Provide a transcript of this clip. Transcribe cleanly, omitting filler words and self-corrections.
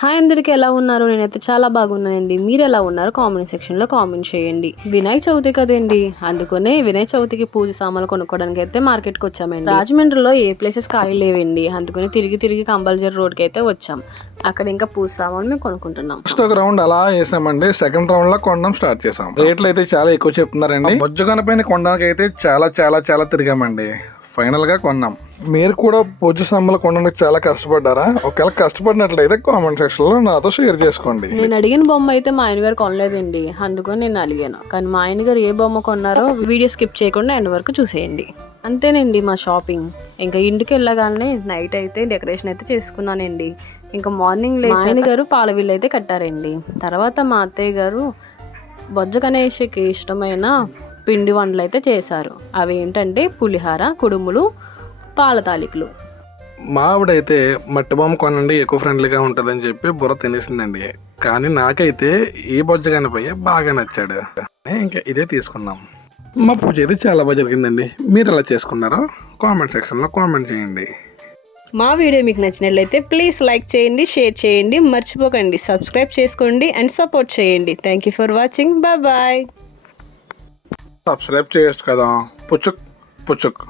Hi అందరికీ ఎలా ఉన్నారు? నేనైతే చాలా బాగున్నానండి. మీరు ఎలా ఉన్నారు? కామెంట్ సెక్షన్లో కామెంట్ చేయండి. వినాయక చవితి కదండి, అందుకనే వినాయక చవితికి పూజ సామాన్లు కొనుక్కోవడానికి అయితే మార్కెట్కి వచ్చామండి. రాజమండ్రిలో ఏ ప్లేసెస్ ఖాళీ లేవండి, అందుకని తిరిగి కంపల్సరీ రోడ్కి అయితే వచ్చాం. అక్కడ ఇంకా పూజ సామాన్లు మేము కొనుక్కుంటున్నాం. ఫస్ట్ ఒక రౌండ్ అలా వేసామండి, సెకండ్ రౌండ్ లో కొనడం స్టార్ట్ చేసాం. రేట్లు అయితే చాలా ఎక్కువ చెప్తున్నారండి. బొజ్జగన పైన కొనడానికి అయితే చాలా తిరిగామండి. ఫైనల్ గా కొన్నాం. మీరు కూడా పూజ సామాన్లు కొనడానికి చాలా కష్టపడ్డారా? ఒకవేళ కష్టపడినట్లయితే కామెంట్ సెక్షన్ లో నాతో షేర్ చేసుకోండి. నేను అడిగిన బొమ్మ అయితే మా ఆయన గారు కొనలేదండి, అందుకని నేను అడిగాను. కానీ మా ఆయన గారు ఏ బొమ్మ కొన్నారో వీడియో స్కిప్ చేయకుండా ఎండ్ వరకు చూసేయండి. అంతేనండి మా షాపింగ్. ఇంకా ఇంటికి వెళ్ళగానే నైట్ అయితే డెకరేషన్ అయితే చేసుకున్నానండి. ఇంకా మార్నింగ్ మా ఆయన గారు పాల బిల్లు అయితే కట్టారండి. తర్వాత మా అత్తయ్య గారు బొజ్జ గణేష్కి ఇష్టమైన పిండి వంటలు అయితే చేశారు. అవి ఏంటంటే పులిహార, కుడుములు, పాల తాలికలు. మా ఆవిడైతే మట్టి బొమ్మ కొనండి, ఎక్కువ ఫ్రెండ్లీగా ఉంటుందని చెప్పి బుర్ర తినేసిందండి. కానీ నాకైతే ఈ బొజ్జగానిపై బాగా నచ్చాడు. ఇంకా ఇదే తీసుకున్నాం. మా పూజ అయితే చాలా బాగా జరిగిందండి. మీరు ఎలా చేసుకున్నారో కామెంట్ సెక్షన్లో కామెంట్ చేయండి. మా వీడియో మీకు నచ్చినట్లయితే ప్లీజ్ లైక్ చేయండి, షేర్ చేయండి, మర్చిపోకండి సబ్స్క్రైబ్ చేసుకోండి అండ్ సపోర్ట్ చేయండి. Thank you for watching. Bye. Subscribe చేయొచ్చు కదా. పుచ్చుక్.